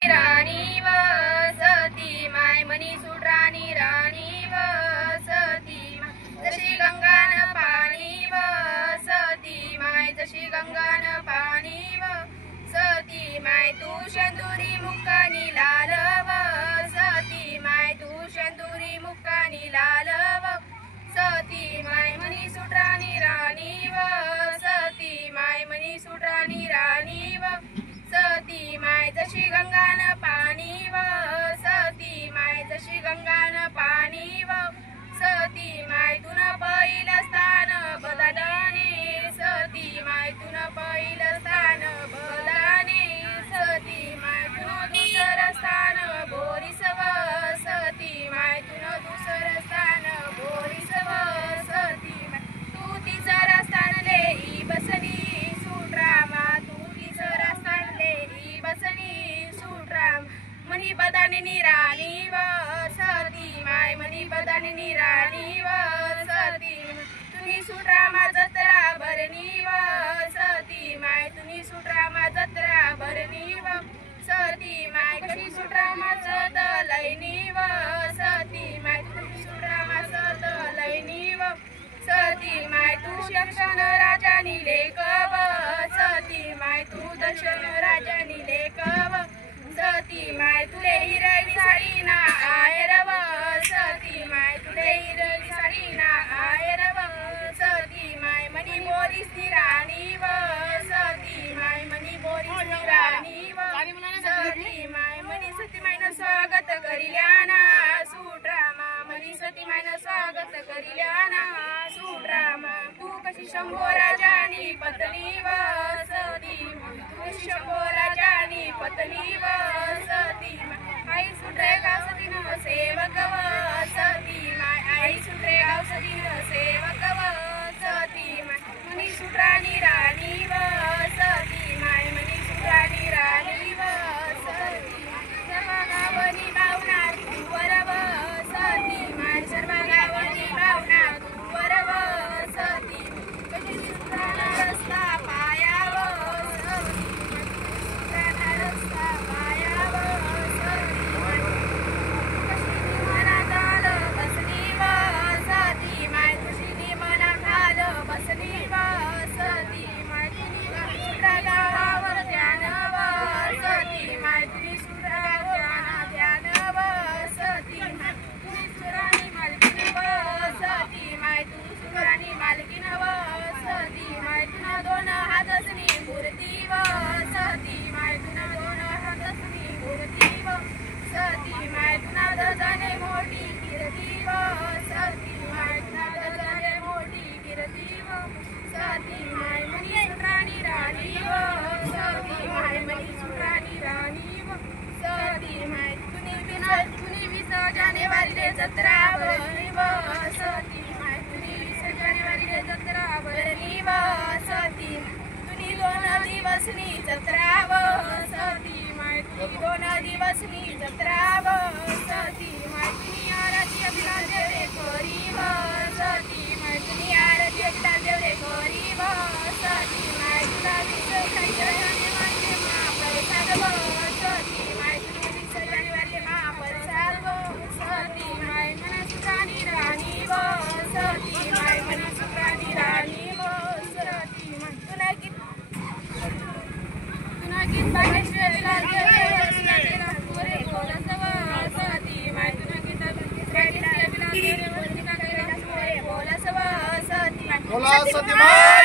राणी वसती माय मनी सुटराणी राणी वसती माय जशी गंगान पाणी वसती माय जशी गंगान पाणी वसती माय तू शेंदुरी मुक्कानी लाल वसती माय तू शेंदुरी मुक्कानी लाल वसती माय मनी सुटराणी राणी वसती माय मनी सुटराणी राणी वसती माय जशी गंगान पाणी वसती माय जशी गंगान पाणी वसती माय तुन पहिलं स्थान बदाने सती माय तुन पहिलं स्थान बदाने सती माय तुन दुसरं स्थान बोरीस वसती माय तुन दुसरं स्थान बोरीस वसती माय तू तिसरं स्थान लेई बसनी सुटरामा तू तिसरं स्थान लेई बसनी सुटराम मनी बदानी राणी वसती माय मनी बदानी राणी वसती तुम्ही सुटरामा जत्रा भरणी वसती माय तुम्ही सुटरामा जत्रा भरणी वसती माय कशी सुटरामा लयनी वसती माय तुम्ही सुटरामा लयनी वसती माय तू दक्षिण राजानी लेक वसती माय तू दक्षिण राजानी लेक वसती माय तुले हिरवी साडी ना आहेर वसती माय तुले हिरवी साडी ना आहेर वसती माय मनी बोरीस राणी वसती माय मनी बोरीस राणी वसती माय मनी सती मायन स्वागत करिल्याना सुटरामा मनी सती मायन स्वागत करिल्याना सुटरामा तू कशी शंभो राजानी पत्नी वसती तू कशी शंभो राजानी पत्नी वसती आई सुटरे गावसतीन सेवक वसती माय आई सुटरे गावसतीन सेवक वसती माय मनी सुटराणी राणी वसती माय मनी सुटराणी राणी वसती सर्व गावनी भावना तुवर वसती माय सर्व गावनी भावना तुवर वसती कशी सुटराणा रस्ता पाया वसती सुटराणा रस्ता पाया वसती कशी मनात आलं बसली वसती माय कशी मनात आलं बसली वसती माय सुटरा गावावर ध्यान वसती माय तुम्ही सुटरा ध्यान वसती माय तुम्ही सुराणी मालकीन वसती माय तू सुराणी मालकीन वसती माय तुना दोन हातसनी मूर्ती वसती माय तुना दोन हातसनी मूर्ती वसती माय तुना दजाने मोठी कीर्ती वसती माय तुना दजाने मोठी कीर्ती वसती माय मनी सुटराणी राणी वसती माय मनी सुटराणी राणी वसती माय तुनी 20 जानेवारी रे जत्रा भरली वसती माय तुनी 20 जानेवारी रे जत्रा भरली वसती तुनी 2 दिवसनी जत्रा वसती माय तुनी 2 दिवसनी जत्रा वसती माय तुनी आरती अभिलाष देवरे करी वसती माय तुनी आरती अभिलाष देवरे करी वसती माय तुला 20 जानेवारी माय महाप्रसाद वसती माय तुनी 20 जानेवारी महाप्रसाद वसती माय मना सुटराणी राणी वसती माय मना सुटराणी राणी वसती माय तुना गीत बागेश्वर विलास देवरे पुरे बोलस वसती माय तुना गीत बागेश्वर विलास देवरे बोलस वसती माय